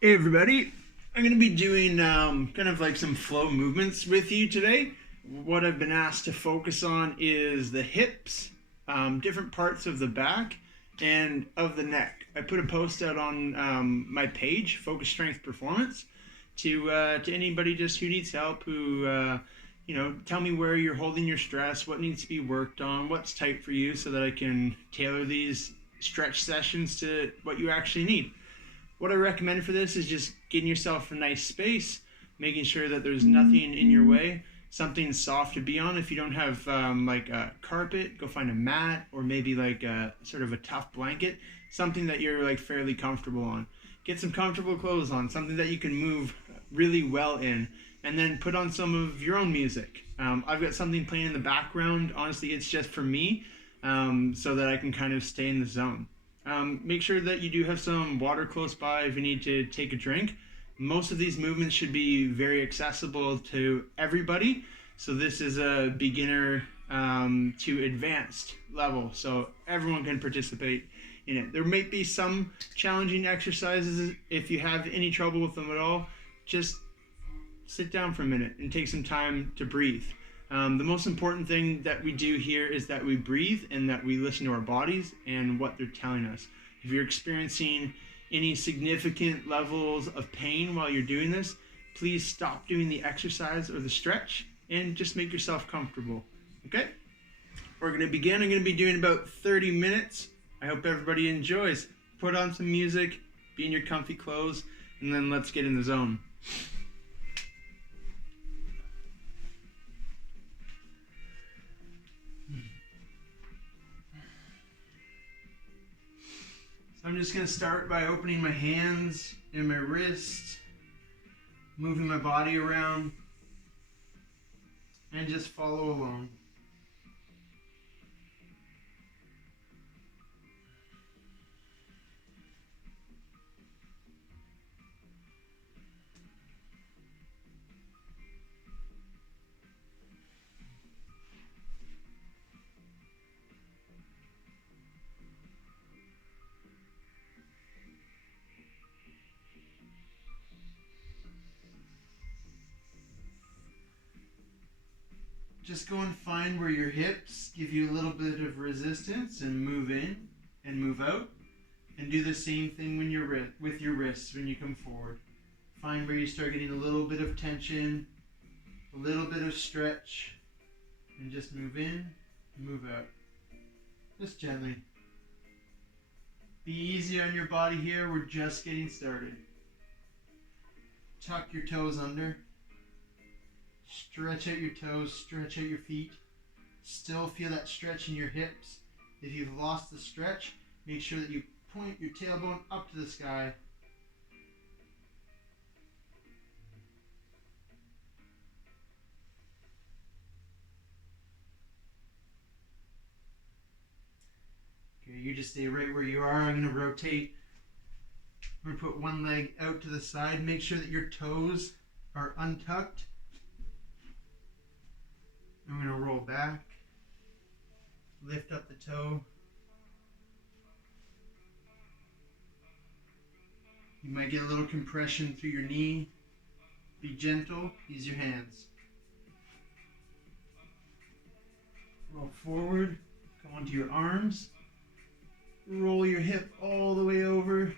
Hey everybody, I'm going to be doing kind of like some flow movements with you today. What I've been asked to focus on is the hips, different parts of the back, and of the neck. I put a post out on my page, Focus Strength Performance, to anybody just who needs help, who tell me where you're holding your stress, what needs to be worked on, what's tight for you, so that I can tailor these stretch sessions to what you actually need. What I recommend for this is just getting yourself a nice space, making sure that there's nothing in your way, something soft to be on. If you don't have like a carpet, go find a mat, or maybe like a sort of a tough blanket, something that you're like fairly comfortable on. Get some comfortable clothes on, something that you can move really well in, and then put on some of your own music. I've got something playing in the background. Honestly, it's just for me, so that I can kind of stay in the zone. Make sure that you do have some water close by if you need to take a drink. Most of these movements should be very accessible to everybody. So this is a beginner to advanced level, so everyone can participate in it. There may be some challenging exercises. If you have any trouble with them at all, just sit down for a minute and take some time to breathe. The most important thing that we do here is that we breathe and that we listen to our bodies and what they're telling us. If you're experiencing any significant levels of pain while you're doing this, please stop doing the exercise or the stretch and just make yourself comfortable. Okay? We're going to begin. I'm going to be doing about 30 minutes. I hope everybody enjoys. Put on some music, be in your comfy clothes, and then let's get in the zone. So I'm just going to start by opening my hands and my wrists, moving my body around, and just follow along. Just go and find where your hips give you a little bit of resistance and move in and move out. And do the same thing when you're with your wrists when you come forward. Find where you start getting a little bit of tension, a little bit of stretch, and just move in and move out. Just gently. Be easy on your body here. We're just getting started. Tuck your toes under. Stretch out your toes, stretch out your feet. Still feel that stretch in your hips. If you've lost the stretch, make sure that you point your tailbone up to the sky. Okay, you just stay right where you are. I'm going to rotate. I'm going to put one leg out to the side. Make sure that your toes are untucked. I'm going to roll back, lift up the toe. You might get a little compression through your knee. Be gentle, use your hands. Roll forward, go onto your arms. Roll your hip all the way over.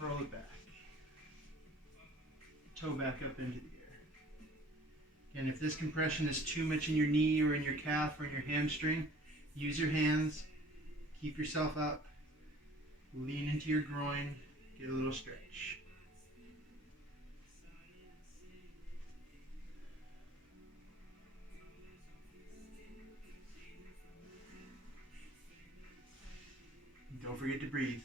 Roll it back. Toe back up into the air. And if this compression is too much in your knee or in your calf or in your hamstring, use your hands, keep yourself up, lean into your groin, get a little stretch. And don't forget to breathe.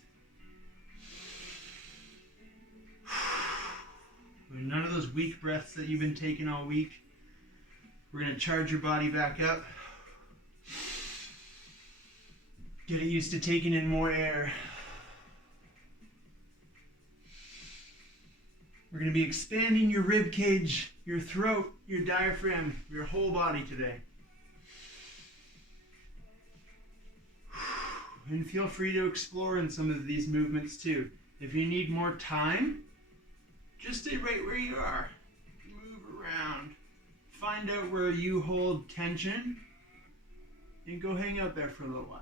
None of those weak breaths that you've been taking all week. We're going to charge your body back up. Get it used to taking in more air. We're going to be expanding your rib cage, your throat, your diaphragm, your whole body today. And feel free to explore in some of these movements too. If you need more time, just stay right where you are. Move around. Find out where you hold tension and go hang out there for a little while.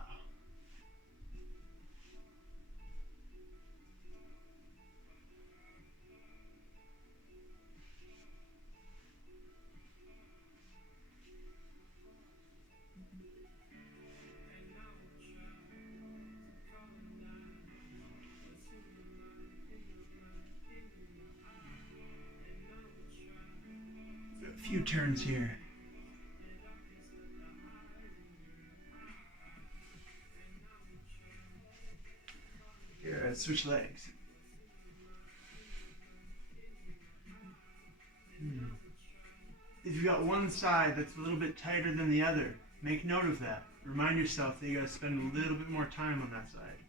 A few turns here. Here, let's switch legs. If you've got one side that's a little bit tighter than the other, make note of that. Remind yourself that you gotta spend a little bit more time on that side.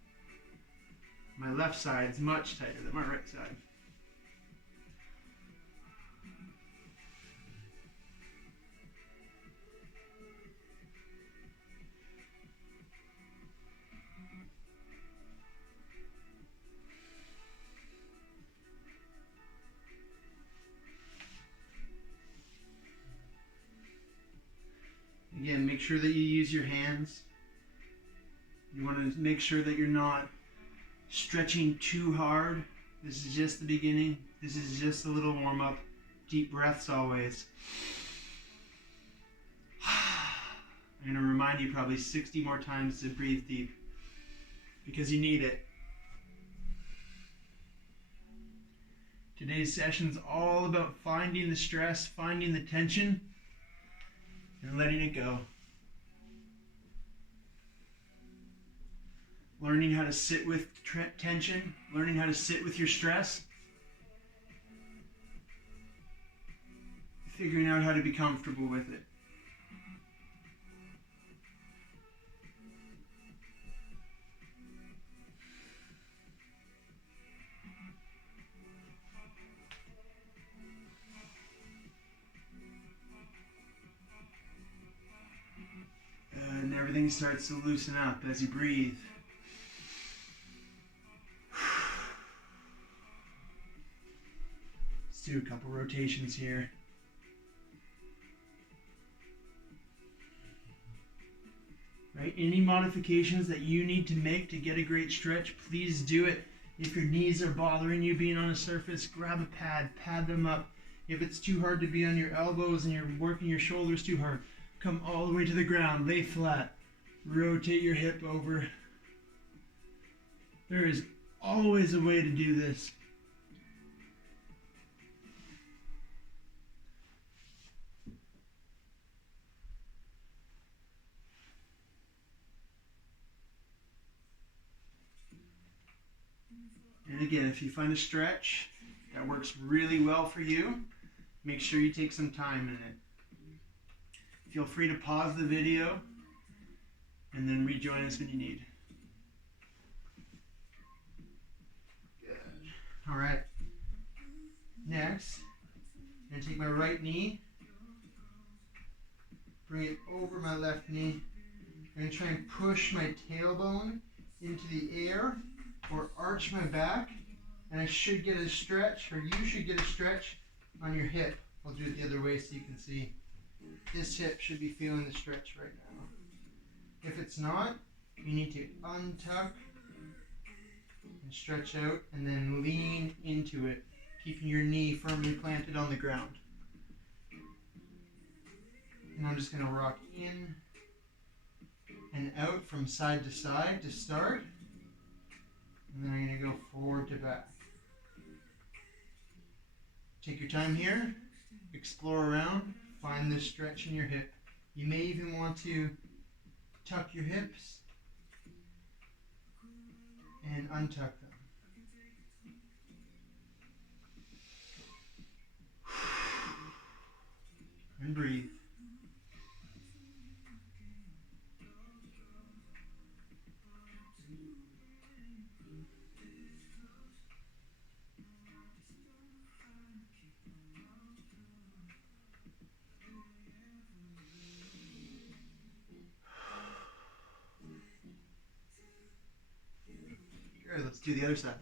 My left side is much tighter than my right side. Again, make sure that you use your hands. You want to make sure that you're not stretching too hard. This is just the beginning. This is just a little warm up. Deep breaths always. I'm going to remind you probably 60 more times to breathe deep because you need it. Today's session is all about finding the stress, finding the tension, and letting it go. Learning how to sit with tension, learning how to sit with your stress, figuring out how to be comfortable with it. And everything starts to loosen up as you breathe. Let's do a couple rotations here. Right? Any modifications that you need to make to get a great stretch, please do it. If your knees are bothering you being on a surface, grab a pad, pad them up. If it's too hard to be on your elbows and you're working your shoulders too hard, come all the way to the ground, lay flat, rotate your hip over. There is always a way to do this. And again, if you find a stretch that works really well for you, make sure you take some time in it. Feel free to pause the video and then rejoin us when you need. Good. All right. Next, I'm going to take my right knee, bring it over my left knee. I'm going to try and push my tailbone into the air or arch my back, and I should get a stretch, or you should get a stretch on your hip. I'll do it the other way so you can see. This hip should be feeling the stretch right now. If it's not, you need to untuck and stretch out and then lean into it, keeping your knee firmly planted on the ground. And I'm just going to rock in and out from side to side to start. And then I'm going to go forward to back. Take your time here, explore around, find this stretch in your hip. You may even want to tuck your hips and untuck them. And breathe. Good, let's do the other side.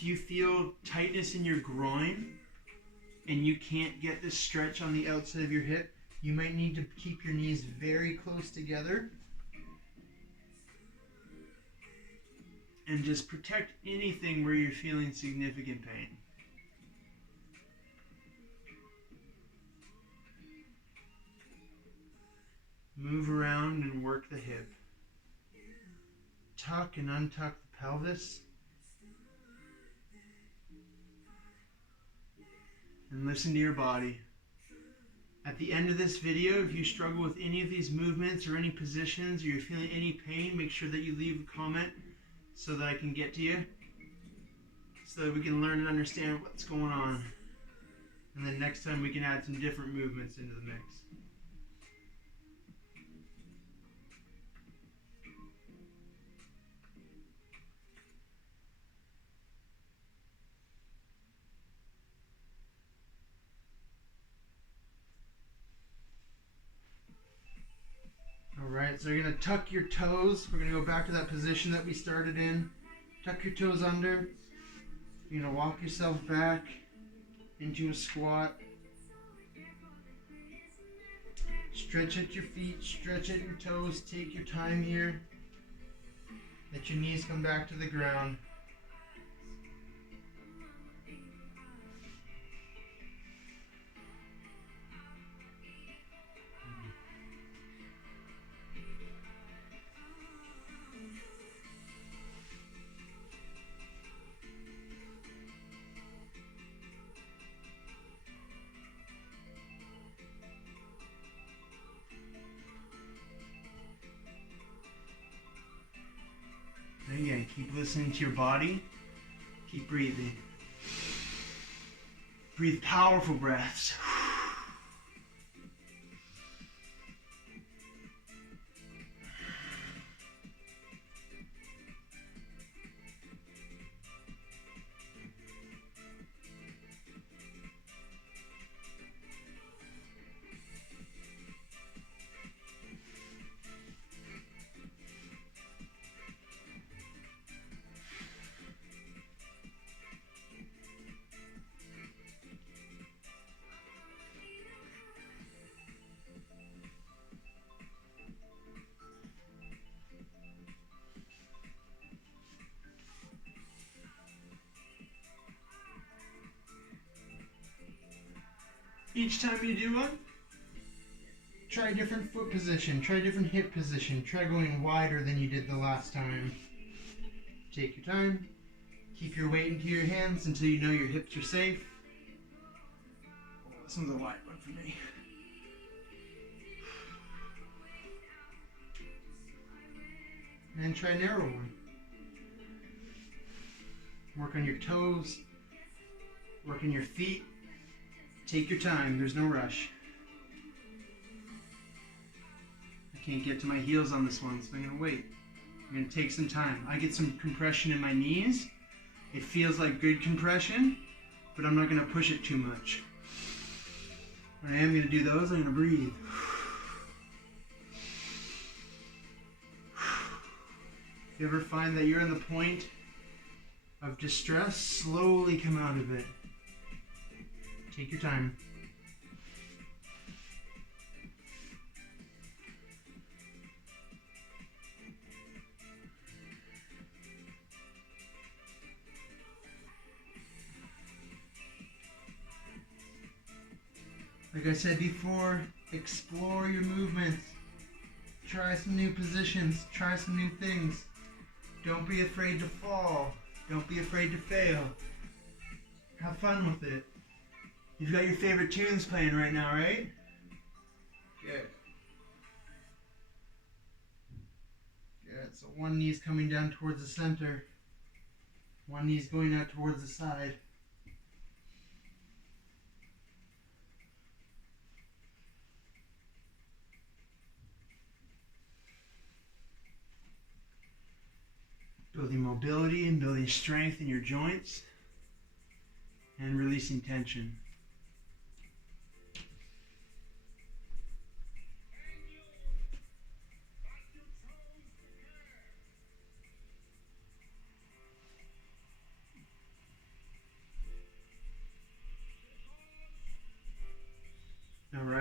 If you feel tightness in your groin and you can't get this stretch on the outside of your hip, you might need to keep your knees very close together and just protect anything where you're feeling significant pain. Move around and work the hip. Tuck and untuck the pelvis. And listen to your body. At the end of this video, if you struggle with any of these movements or any positions or you're feeling any pain, make sure that you leave a comment so that I can get to you, so that we can learn and understand what's going on. And then next time we can add some different movements into the mix. Alright, so you're going to tuck your toes. We're going to go back to that position that we started in. Tuck your toes under. You're going to walk yourself back into a squat. Stretch at your feet, stretch at your toes. Take your time here. Let your knees come back to the ground. And again, keep listening to your body. Keep breathing. Breathe powerful breaths. Each time you do one, try a different foot position, try a different hip position, try going wider than you did the last time. Take your time, keep your weight into your hands until you know your hips are safe. Oh, this one's a wide one for me. And try a narrow one. Work on your toes, work on your feet. Take your time, there's no rush. I can't get to my heels on this one, so I'm gonna wait. I'm gonna take some time. I get some compression in my knees. It feels like good compression, but I'm not gonna push it too much. When I am gonna do those, I'm gonna breathe. If you ever find that you're in the point of distress, slowly come out of it. Take your time. Like I said before, explore your movements. Try some new positions. Try some new things. Don't be afraid to fall. Don't be afraid to fail. Have fun with it. You've got your favorite tunes playing right now, right? Good. Good. So one knee's coming down towards the center. One knee's going out towards the side. Building mobility and building strength in your joints and releasing tension.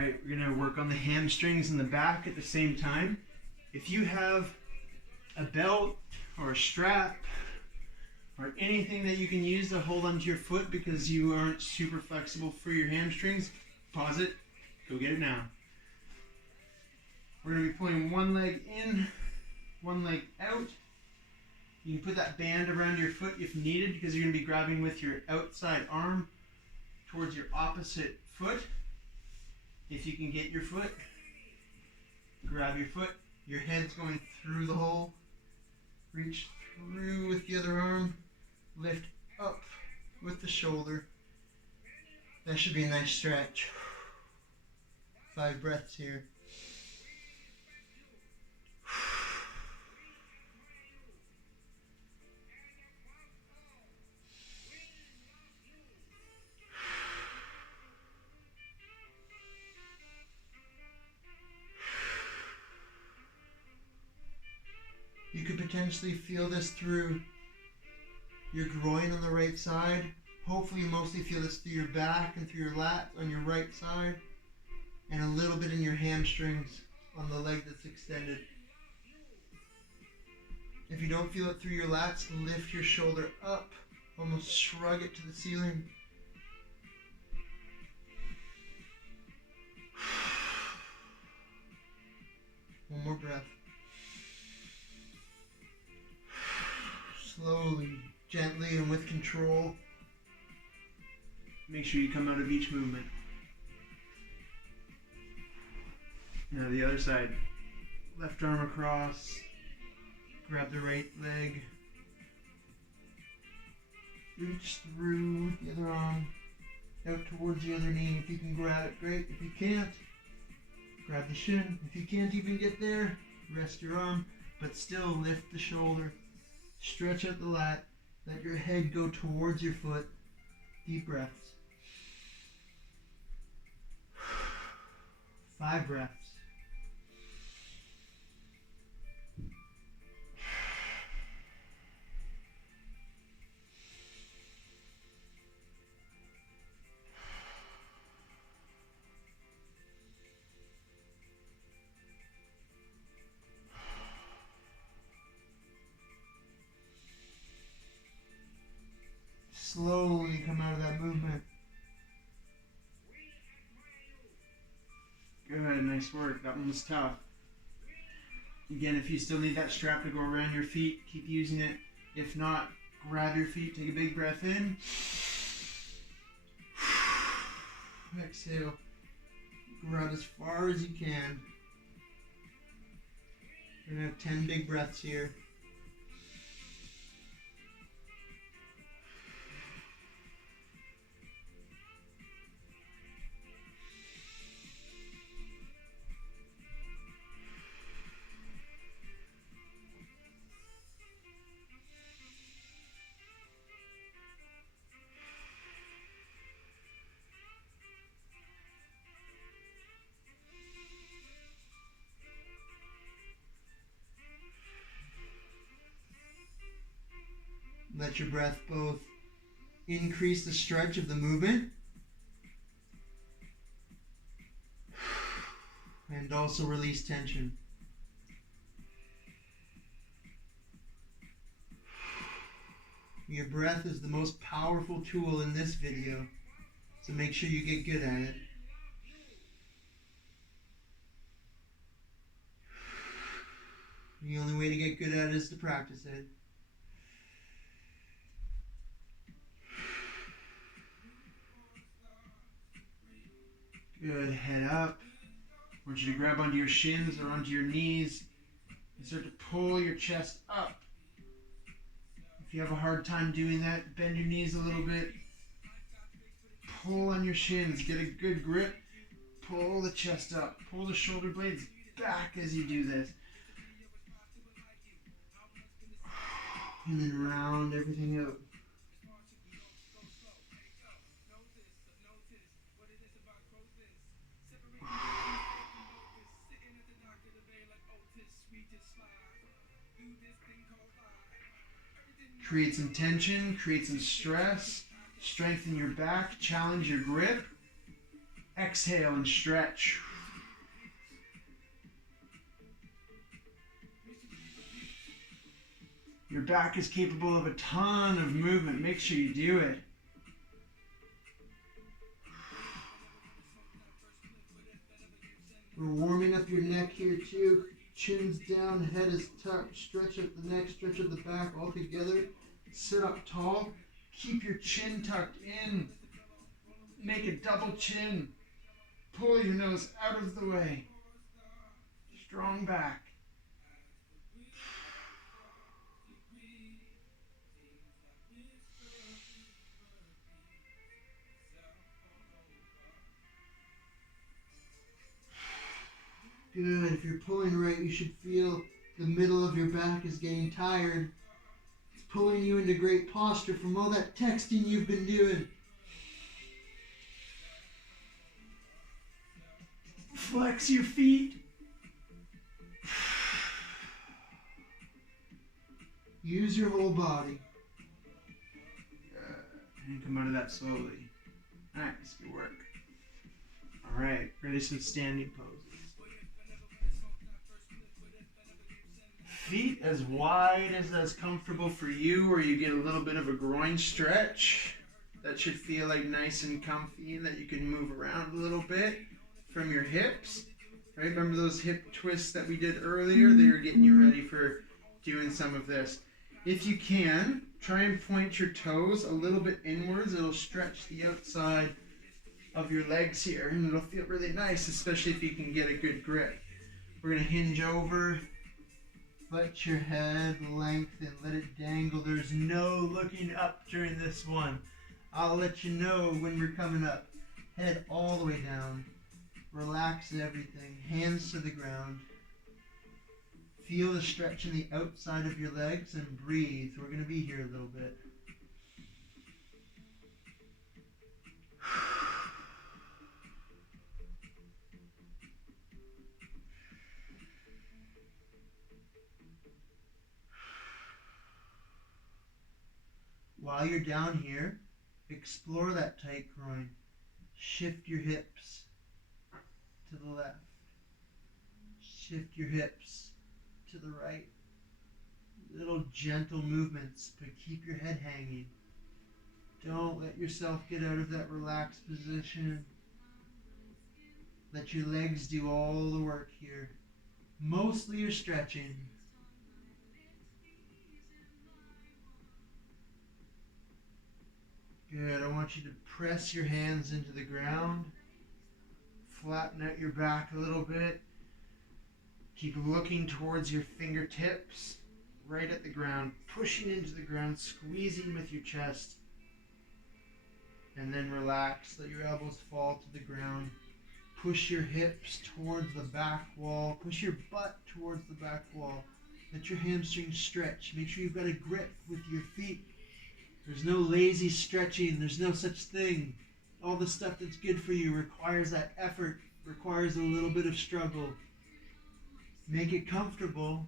right, we're going to work on the hamstrings and the back at the same time. If you have a belt or a strap or anything that you can use to hold onto your foot because you aren't super flexible for your hamstrings, pause it, go get it now. We're going to be pulling one leg in, one leg out. You can put that band around your foot if needed because you're going to be grabbing with your outside arm towards your opposite foot. If you can get your foot, grab your foot. Your head's going through the hole. Reach through with the other arm. Lift up with the shoulder. That should be a nice stretch. 5 breaths here. You could potentially feel this through your groin on the right side. Hopefully you mostly feel this through your back and through your lats on your right side, and a little bit in your hamstrings on the leg that's extended. If you don't feel it through your lats, lift your shoulder up, almost shrug it to the ceiling. One more breath. Slowly, gently, and with control. Make sure you come out of each movement. Now the other side. Left arm across. Grab the right leg. Reach through with the other arm. Out towards the other knee. If you can grab it, great. If you can't, grab the shin. If you can't even get there, rest your arm, but still lift the shoulder. Stretch out the lat. Let your head go towards your foot. Deep breaths. 5 breaths. Slowly come out of that movement. Good, nice work. That one was tough. Again, if you still need that strap to go around your feet, keep using it. If not, grab your feet, take a big breath in. Exhale. Grab as far as you can. We're going to have 10 big breaths here. Let your breath both increase the stretch of the movement and also release tension. Your breath is the most powerful tool in this video, so make sure you get good at it. The only way to get good at it is to practice it. Good, head up. I want you to grab onto your shins or onto your knees and start to pull your chest up. If you have a hard time doing that, bend your knees a little bit. Pull on your shins, get a good grip. Pull the chest up. Pull the shoulder blades back as you do this. And then round everything out. Create some tension, create some stress, strengthen your back, challenge your grip. Exhale and stretch. Your back is capable of a ton of movement. Make sure you do it. We're warming up your neck here too. Chin's down, head is tucked. Stretch at the neck, stretch at the back, all together. Sit up tall. Keep your chin tucked in. Make a double chin. Pull your nose out of the way. Strong back. Good. If you're pulling right, you should feel the middle of your back is getting tired. It's pulling you into great posture from all that texting you've been doing. Flex your feet. Use your whole body. And come out of that slowly. Nice, good work. All right, ready for some standing poses. Feet as wide as comfortable for you, or you get a little bit of a groin stretch. That should feel like nice and comfy, and that you can move around a little bit from your hips. Right? Remember those hip twists that we did earlier? They were getting you ready for doing some of this. If you can, try and point your toes a little bit inwards. It'll stretch the outside of your legs here, and it'll feel really nice, especially if you can get a good grip. We're going to hinge over. Let your head lengthen, let it dangle. There's no looking up during this one. I'll let you know when we're coming up. Head all the way down. Relax everything. Hands to the ground. Feel the stretch in the outside of your legs and breathe. We're going to be here a little bit. While you're down here, explore that tight groin. Shift your hips to the left. Shift your hips to the right. Little gentle movements, but keep your head hanging. Don't let yourself get out of that relaxed position. Let your legs do all the work here. Mostly you're stretching. Good. I want you to press your hands into the ground. Flatten out your back a little bit. Keep looking towards your fingertips, right at the ground, pushing into the ground, squeezing with your chest. And then relax. Let your elbows fall to the ground. Push your hips towards the back wall. Push your butt towards the back wall. Let your hamstrings stretch. Make sure you've got a grip with your feet. There's no lazy stretching. There's no such thing. All the stuff that's good for you requires that effort, requires a little bit of struggle. Make it comfortable,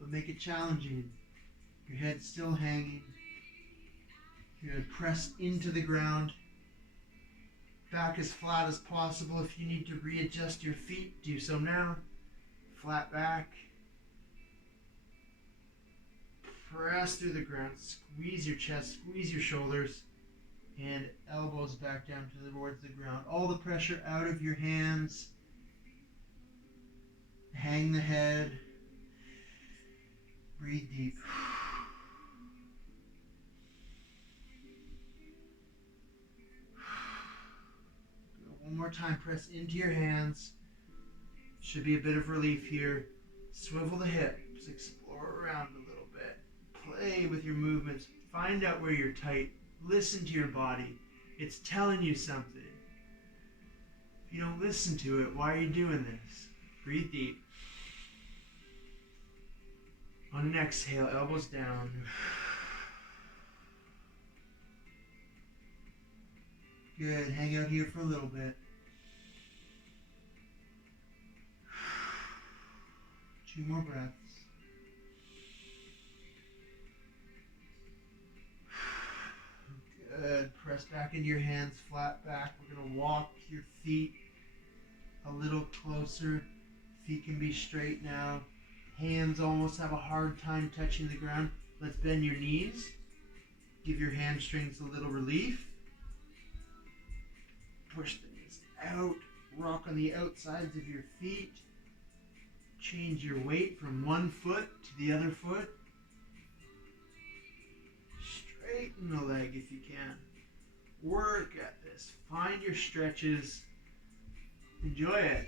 but make it challenging. Your head's still hanging. You're going to press into the ground. Back as flat as possible. If you need to readjust your feet, do so now. Flat back. Press through the ground. Squeeze your chest, squeeze your shoulders, and elbows back down towards the ground. All the pressure out of your hands. Hang the head. Breathe deep. One more time, press into your hands. Should be a bit of relief here. Swivel the hips, explore around a little bit. Play with your movements. Find out where you're tight. Listen to your body. It's telling you something. If you don't listen to it, why are you doing this? Breathe deep. On an exhale, elbows down. Good. Hang out here for a little bit. Two more breaths. Good. Press Press back into your hands, flat back. We're going to walk your feet a little closer. Feet can be straight now. Hands almost have a hard time touching the ground. Let's bend your knees. Give your hamstrings a little relief. Push the knees out. Rock on the outsides of your feet. Change your weight from one foot to the other foot. Straighten the leg if you can. Work at this. Find your stretches. Enjoy it.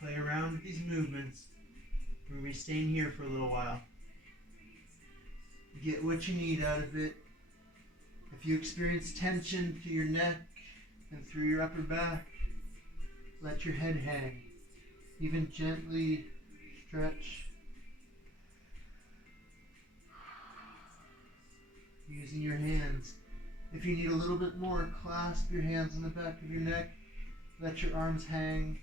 Play around with these movements. We're going to be staying here for a little while. Get what you need out of it. If you experience tension through your neck and through your upper back, let your head hang. Even gently stretch. Using your hands. If you need a little bit more, clasp your hands on the back of your neck. Let your arms hang.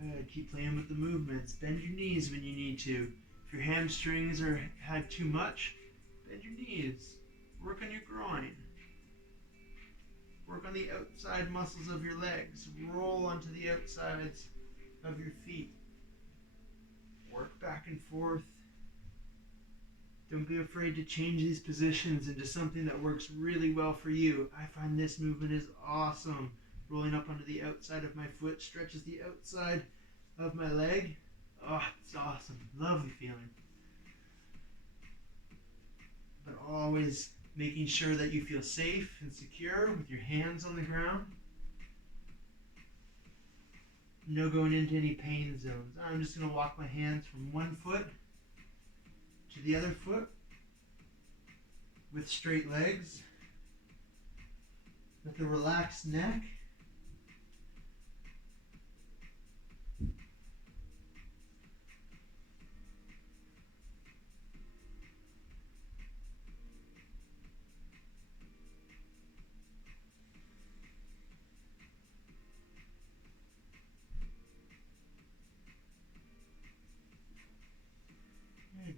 Good. Keep playing with the movements. Bend your knees when you need to. If your hamstrings had too much, bend your knees. Work on your groin. Work on the outside muscles of your legs. Roll onto the outsides of your feet. Work back and forth. Don't be afraid to change these positions into something that works really well for you. I find this movement is awesome. Rolling up onto the outside of my foot stretches the outside of my leg. Oh, it's awesome. Lovely feeling. But always making sure that you feel safe and secure with your hands on the ground. No going into any pain zones. I'm just going to walk my hands from one foot to the other foot with straight legs, with a relaxed neck.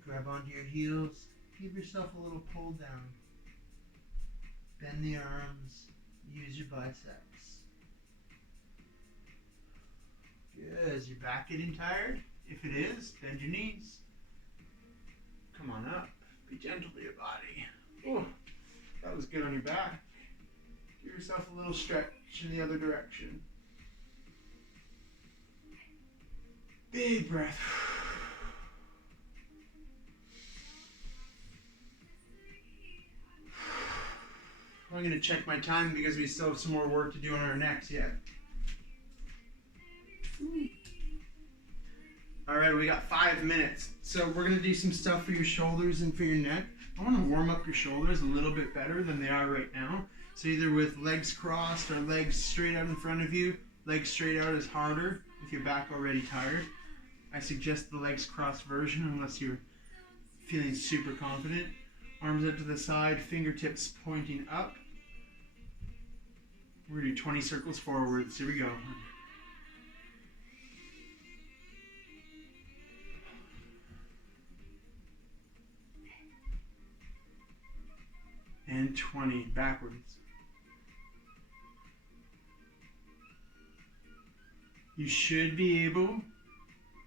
Grab onto your heels. Give yourself a little pull down. Bend the arms. Use your biceps. Good. Is your back getting tired? If it is, bend your knees. Come on up. Be gentle to your body. Oh, that was good on your back. Give yourself a little stretch in the other direction. Big breath. I'm going to check my time because we still have some more work to do on our necks yet. Alright, we got 5 minutes. So we're going to do some stuff for your shoulders and for your neck. I want to warm up your shoulders a little bit better than they are right now. So either with legs crossed or legs straight out in front of you. Legs straight out is harder if your back already tired. I suggest the legs crossed version unless you're feeling super confident. Arms out to the side, fingertips pointing up. We're going to do 20 circles forwards. Here we go. And 20 backwards. You should be able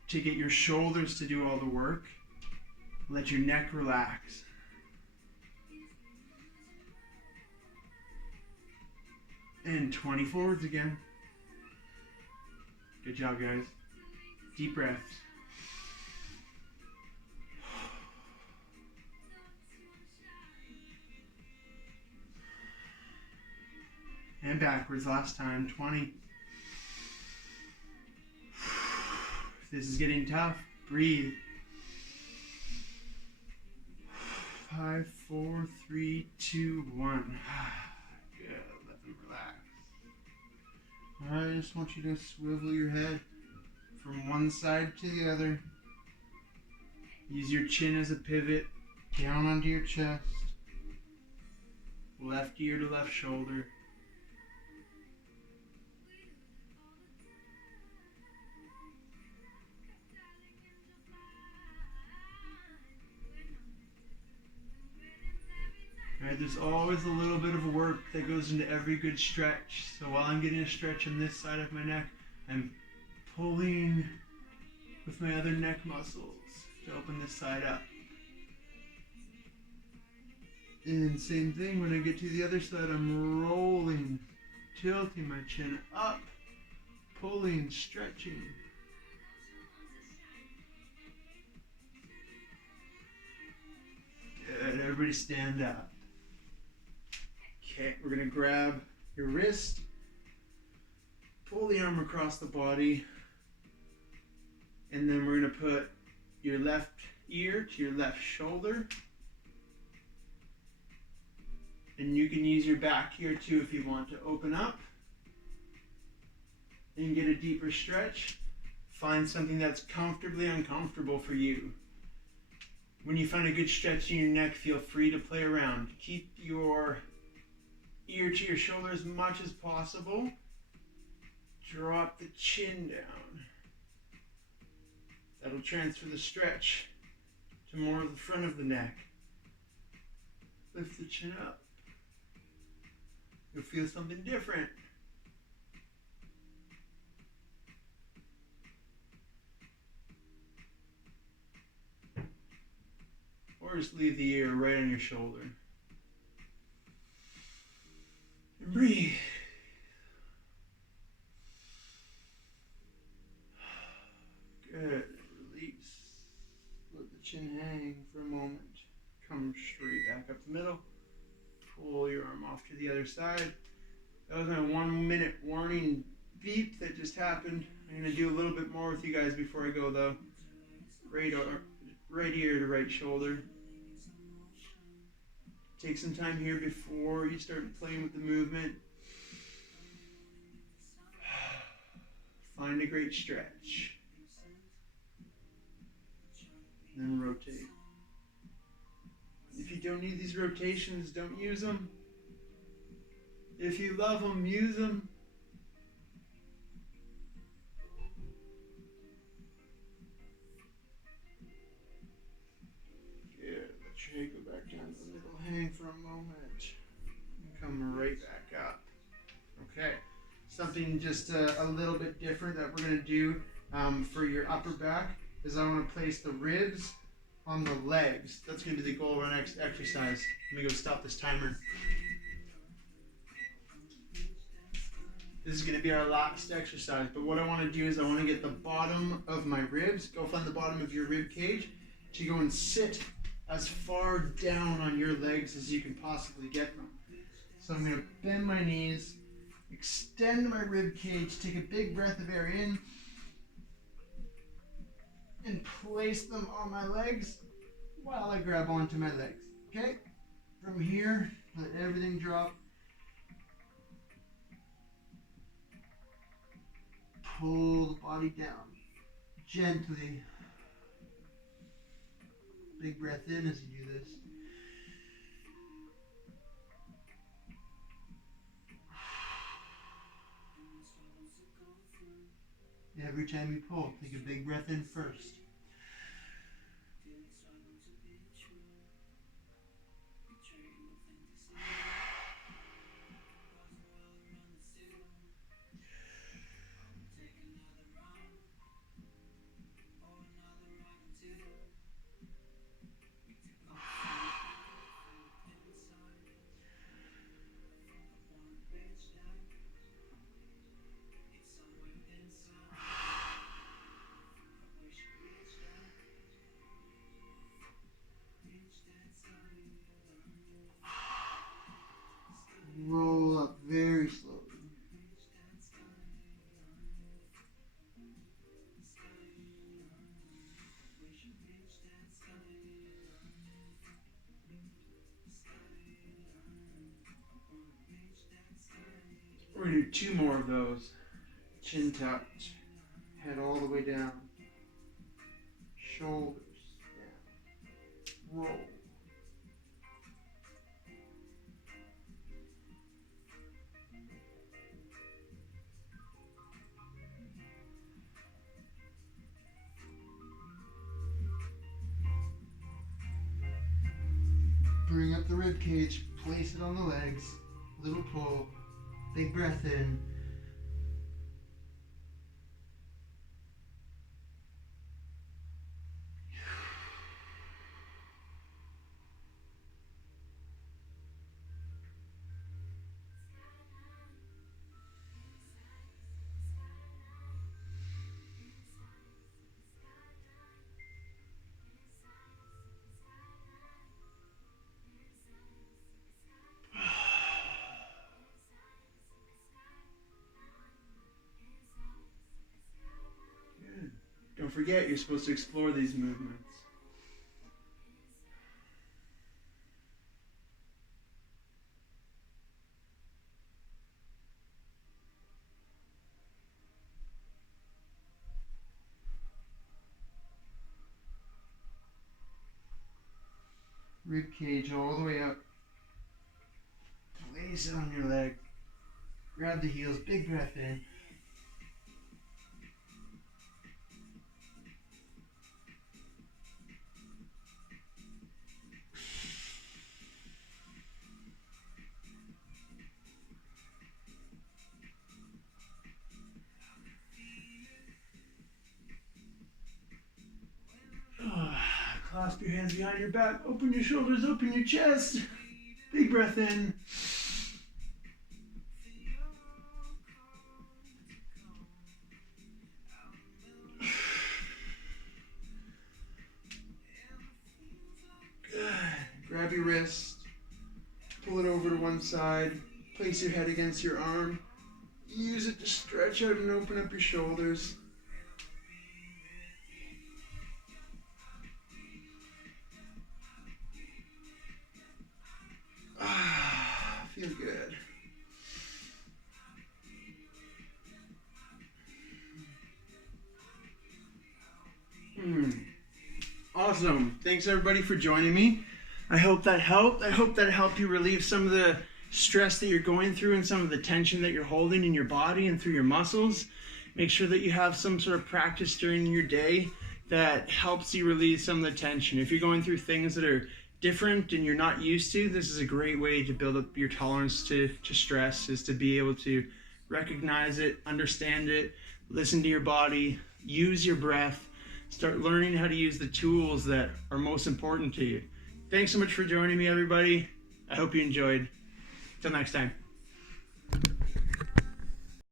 to get your shoulders to do all the work. Let your neck relax. And 20 forwards again. Good job, guys. Deep breaths. And backwards last time. 20. If this is getting tough, breathe. 5, 4, 3, 2, 1. Good. Let them relax. Alright, I just want you to swivel your head from one side to the other. Use your chin as a pivot. Down onto your chest. Left ear to left shoulder. Alright, there's always a little bit of work that goes into every good stretch. So while I'm getting a stretch on this side of my neck, I'm pulling with my other neck muscles to open this side up. And same thing when I get to the other side, I'm rolling, tilting my chin up, pulling, stretching. Good, everybody stand up. Okay, we're gonna grab your wrist, pull the arm across the body, and then we're gonna put your left ear to your left shoulder. And you can use your back here too if you want to open up and get a deeper stretch. Find something that's comfortably uncomfortable for you. When you find a good stretch in your neck, feel free to play around. Keep your ear to your shoulder as much as possible. Drop the chin down. That'll transfer the stretch to more of the front of the neck. Lift the chin up. You'll feel something different. Or just leave the ear right on your shoulder. And breathe. Good. Release. Let the chin hang for a moment. Come straight back up the middle. Pull your arm off to the other side. That was my 1 minute warning beep that just happened. I'm going to do a little bit more with you guys before I go though. Right ear to right shoulder. Take some time here before you start playing with the movement. Find a great stretch. Then rotate. If you don't need these rotations, don't use them. If you love them, use them. Good. Try to go back down to the middle. Hang for a moment. And come right back up. Okay. Something just a little bit different that we're going to do for your upper back is I want to place the ribs on the legs. That's going to be the goal of our next exercise. Let me go stop this timer. This is going to be our last exercise, but what I want to do is I want to get the bottom of my ribs, go find the bottom of your rib cage, to go and sit as far down on your legs as you can possibly get them. So I'm going to bend my knees, extend my rib cage, take a big breath of air in, and place them on my legs while I grab onto my legs. Okay? From here, let everything drop. Pull the body down gently. Big breath in as you do this. Every time you pull, take a big breath in first. Roll up very slowly. We're going to do 2 more of those. Chin tucked, head all the way down, shoulders down, roll. up the rib cage, place it on the legs, little pull, big breath in. Good. Don't forget, you're supposed to explore these movements. Rib cage all the way up. Place it on your leg. Grab the heels, big breath in. Clasp your hands behind your back, open your shoulders, open your chest. Big breath in. Good. Grab your wrist, pull it over to one side, place your head against your arm. Use it to stretch out and open up your shoulders. Feel good. Awesome. Thanks everybody for joining me. I hope that helped. I hope that helped you relieve some of the stress that you're going through and some of the tension that you're holding in your body and through your muscles. Make sure that you have some sort of practice during your day that helps you release some of the tension. If you're going through things that are different and you're not used to, this is a great way to build up your tolerance to stress, is to be able to recognize it, understand it, listen to your body, use your breath, start learning how to use the tools that are most important to you. Thanks so much for joining me, everybody. I hope you enjoyed. Till next time.